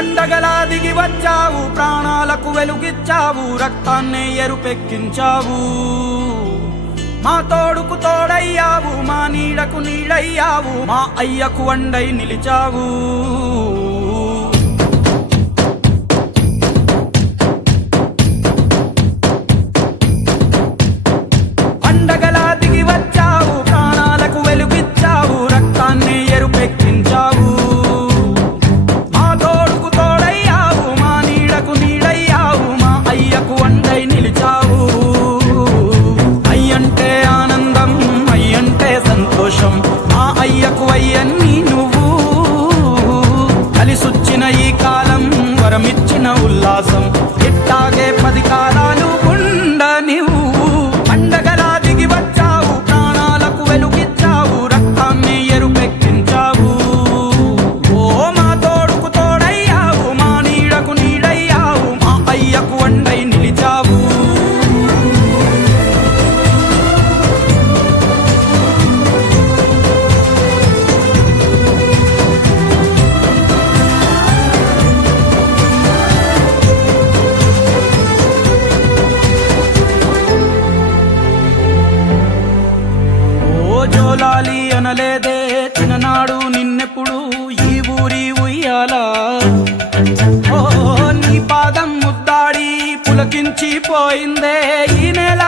పండగలా దిగి వచ్చావు, ప్రాణాలకు వెలుగిచ్చావు, రక్తాన్నే ఎరుపెక్కించావు. మా తోడుకు తోడయ్యావు, మా నీడకు నీడయ్యావు, మా అయ్యకు వండై నిలిచావు. పండగలా దిగి వచ్చావు, ప్రాణాలకు వెలుగిచ్చావు, రక్తాన్నే ఎరుపెక్కించావు. మా తోడుకు తోడయ్యావు, మా నీడకు నీడయ్యావు, మా అయ్యకు వండై నిలిచావు. అయ్యంటే ఆనందం, అయ్యంటే సంతోషం, మా అయ్యకు అయ్యన్ని నువ్వు. కలిసొచ్చిన ఈ కాలం వరమిచ్చిన ఉల్లాసం, ఇట్టాగే 10 కాలాలు ఉండనివ్వు. పండగలా దిగి వచ్చావు, ప్రాణాలకు వెలుగిచ్చావు, రక్తాన్ని ఎరుపెక్కించావు. ఓ మా తోడుకు తోడయ్యావు, మా నీడకు నీడయ్యావు, మా అయ్యకు వండై నిలిచావు. జోలాలి అనలేదే చిన్ననాడు నిన్నెప్పుడు ఈ ఊరి ఉయ్యాలా. ఓ నీ పాదం ముద్దాడి పులకించిపోయిందే ఈ నేల